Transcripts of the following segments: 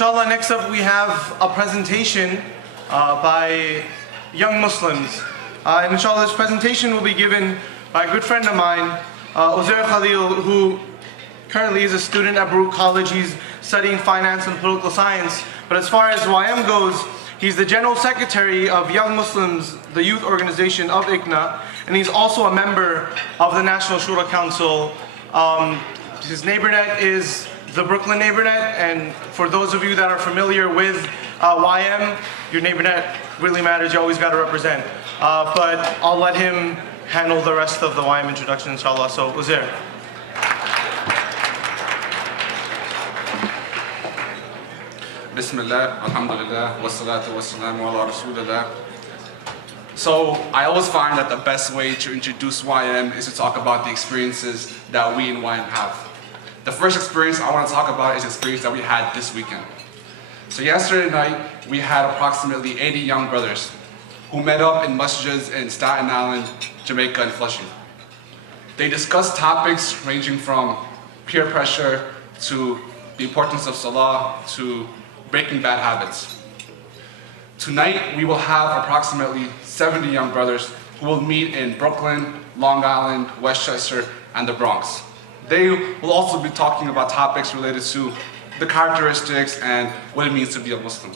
Inshallah, next up we have a presentation by young Muslims. And inshallah, this presentation will be given by a good friend of mine, Uzair Khalil, who currently is a student at Baruch College. He's studying finance and political science. But as far as YM goes, he's the General Secretary of Young Muslims, the youth organization of ICNA, and he's also a member of the National Shura Council. His neighbornet is the Brooklyn neighbornet, and for those of you that are familiar with YM, your neighbornet really matters. You always got to represent. But I'll let him handle the rest of the YM introduction, inshallah. So, Uzair. Bismillah, alhamdulillah, wassalatu wassalamu ala rasulillah. So I always find that the best way to introduce YM is to talk about the experiences that we in YM have. The first experience I want to talk about is the experience that we had this weekend. So yesterday night, we had approximately 80 young brothers who met up in masjids in Staten Island, Jamaica, and Flushing. They discussed topics ranging from peer pressure to the importance of salah to breaking bad habits. Tonight, we will have approximately 70 young brothers who will meet in Brooklyn, Long Island, Westchester, and the Bronx. They will also be talking about topics related to the characteristics and what it means to be a Muslim.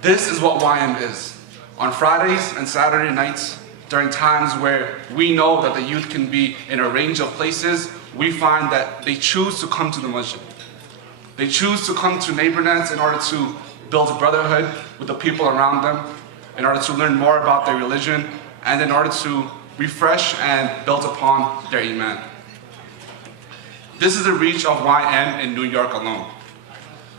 This is what YM is. On Fridays and Saturday nights, during times where we know that the youth can be in a range of places, we find that they choose to come to the masjid. They choose to come to neighbornets in order to build a brotherhood with the people around them, in order to learn more about their religion, and in order to refresh and build upon their iman. This is the reach of YM in New York alone.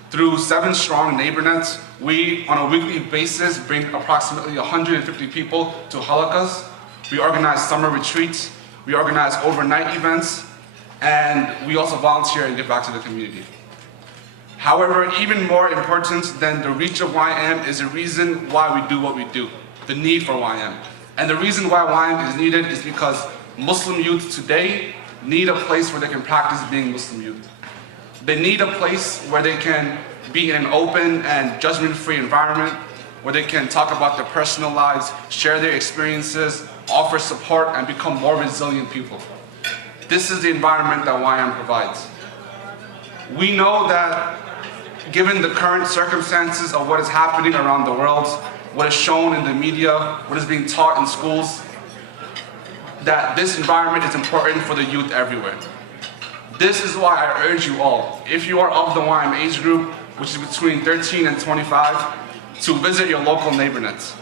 Through 7 strong neighbornets, we, on a weekly basis, bring approximately 150 people to halakas. We organize summer retreats, we organize overnight events, and we also volunteer and give back to the community. However, even more important than the reach of YM is the reason why we do what we do, the need for YM. And the reason why YM is needed is because Muslim youth today need a place where they can practice being Muslim youth. They need a place where they can be in an open and judgment-free environment, where they can talk about their personal lives, share their experiences, offer support, and become more resilient people. This is the environment that YM provides. We know that given the current circumstances of what is happening around the world, what is shown in the media, what is being taught in schools, that this environment is important for the youth everywhere. This is why I urge you all, if you are of the YM age group, which is between 13 and 25, to visit your local neighbornets,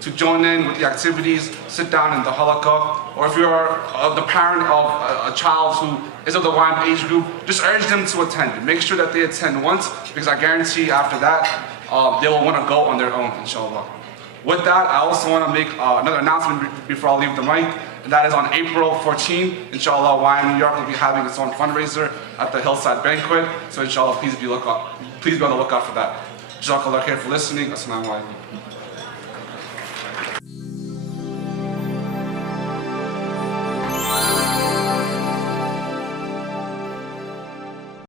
to join in with the activities, sit down in the halaqah, or if you are the parent of a child who is of the YM age group, just urge them to attend. Make sure that they attend once, because I guarantee after that, they will want to go on their own, inshallah. With that, I also want to make another announcement before I leave the mic, and that is on April 14th, inshallah, YM New York will be having its own fundraiser at the Hillside Banquet, so inshallah, please be on the lookout for that. Jazakallah khair for listening. Assalamu alaikum.